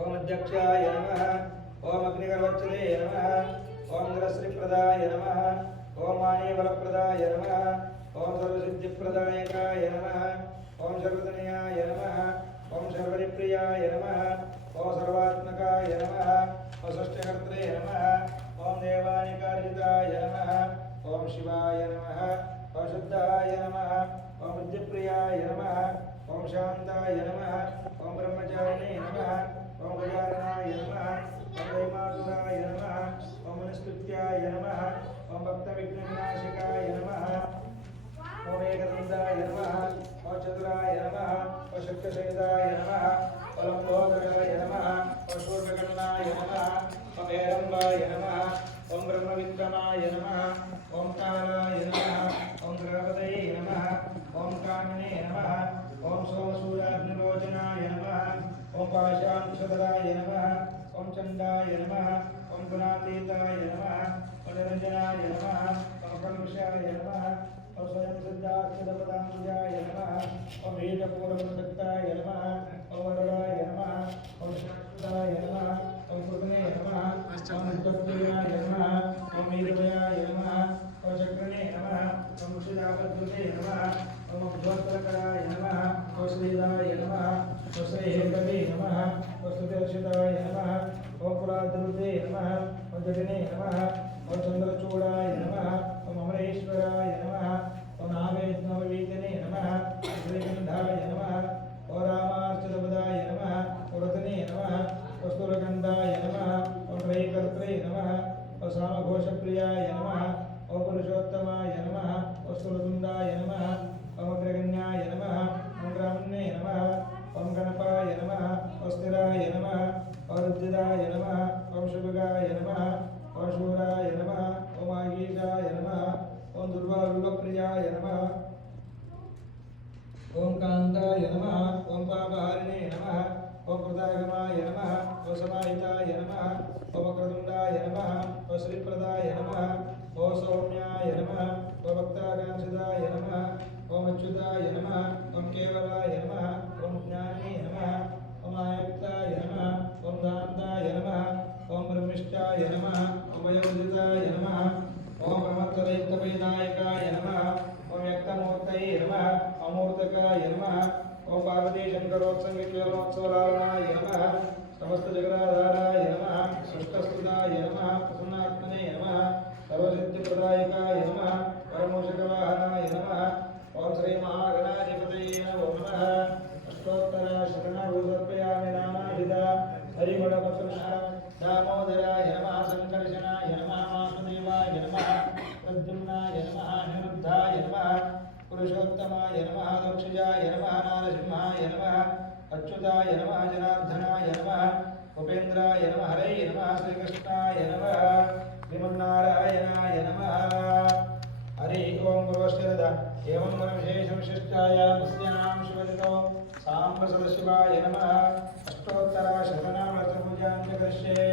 ओम अध्यक्षाय नमः। ओम अग्निगर्वच्चले नमः। ओम धरश्रीप्रदाय नमः। ओम मानीबलप्रदाय नमः। ओम सर्वसिद्धिप्रदायकाय नमः। ओम सर्वधनयाय नमः। ओम सर्वरिप्रियाय नमः। ओम सर्वात्मकाय नमः। ओम षष्ठकर्त्रे नमः। ओम देवानिकार्यिताय नमः। ओम शिवाय नमः। ओम शुद्धाय नमः। ओम बुद्धिप्रियाय नमः। ओम शांताय नमः। ओम ब्रह्मचारिणे नमः। ओम गजाननाय नमः। ओम वैमासुराय नमः। ओम वनस्पत्याय नमः। ओम भक्तविघ्नविनाशकाय नमः। ओम एकदन्ताय नमः। ओम चतुराय नमः। ओम शक्तिसहिताय नमः। ओम लंबोदराय नमः। ओम शूर्पकर्णाय नमः। ओम हेरम्बाय नमः। ओम ब्रह्मविक्रमाय नमः। ओम कालाय नमः। ओम गणपतये नमः। ओम कामिने नमः। ओम सोमसूर्याग्निलोचनाय नमः। ओम पाशांकुशधराय नमः। ओम चंडाय नमः। ओम गुणातीताय नमः। ओम निरंजनाय नमः। ओम कलुषाय नमः। ओम स्वयं सिद्धार्थपदांजाय नमः। ओम वीरपूर्वसक्ताय नमः। ओम वरुणाय नमः। ओम शाश्वताय नमः। ओम कृतने नमः। ओम विद्वत्प्रियाय नमः। ओम वीरभयाय नमः। ओम चक्रणे नमः। ओम मुषिदापद्रुते नमः। ओम उद्वत्तरकराय नमः। ओम श्रीदाय नमः। ओम श्रीहेतवे नमः। ओम स्तुतिर्षिताय नमः। ओम पुराद्रुते नमः। ओम जटिने नमः। ओम चंद्रचूडाय नमः। ओम अमरेश्वराय नमः। ओम नावेद्नववीतने नमः। ओम श्रीगंधाय नमः। ओम रामार्चितपदाय नमः। ओम रतने नमः। ओम स्तुरगंधाय नमः। ओम त्रयीकर्त्रे नमः। ओम सामघोषप्रियाय नमः। ओम पुरुषोत्तमाय नमः। ओम स्तुलतुण्डाय नमः। ओम अग्रगण्याय नमः। ओम ग्रामण्ये नमः। ओम गणपाय नमः। ओम स्थिराय नमः। ओम रुद्धिदाय नमः। ओम शुभगाय नमः। ओम शूराय नमः। ओम आगीशाय नमः। ओम दुर्वारुलप्रियाय नमः। ओम कांताय नमः। ओम पापहारिणे नमः। ओम कृतागमाय नमः ओम समाहिताय नमः ओम वक्रतुण्डाय नमः ओम श्रीप्रदाय नमः ओम सौम्याय नमः ओम भक्ताकांक्षिताय नमः ओम अच्युताय नमः ओम केवलाय नमः ओम ज्ञानी नमः ओम आयुक्ताय नमः ओम दान्ताय नमः ओम ब्रह्मिष्ठाय नमः ओम वयोवृताय नमः ओम ब्रह्मत्वदैत्यवेदायकाय नमः ओम व्यक्तमूर्तये नमः अमूर्तकाय नमः ओम पार्वती शंकरोत्संगिकेलोत्सवलालनाय नमः समस्त जगदाधाराय नमः सृष्टस्तुताय नमः प्रसन्नात्मने नमः सर्वसिद्धिप्रदायकाय नमः परमोषकवाहनाय नमः ओम श्री महागणाधिपतये नमो नमः अष्टोत्तर शरणभूतर्पयामि नामाभिधा हरिगुणपतुष्ण दामोदराय नमः संकर्षणाय नमः वासुदेवाय नमः प्रद्युम्नाय नमः निरुद्धाय नमः पुरुषोत्तमाय नमः दक्षिजाय नमः नारसिंहाय नमः अच्युताय नमः जनार्दनाय नमः उपेन्द्राय नमः हरे नमः श्रीकृष्णाय नमः श्रीमन्नारायणाय नमः हरि ओम गुरुश्चरद एवं गुणविशेषविशिष्टाय मुस्लिनां शिवदितो साम्ब सदाशिवाय नमः अष्टोत्तर शतनामृतपूजां च करिष्ये।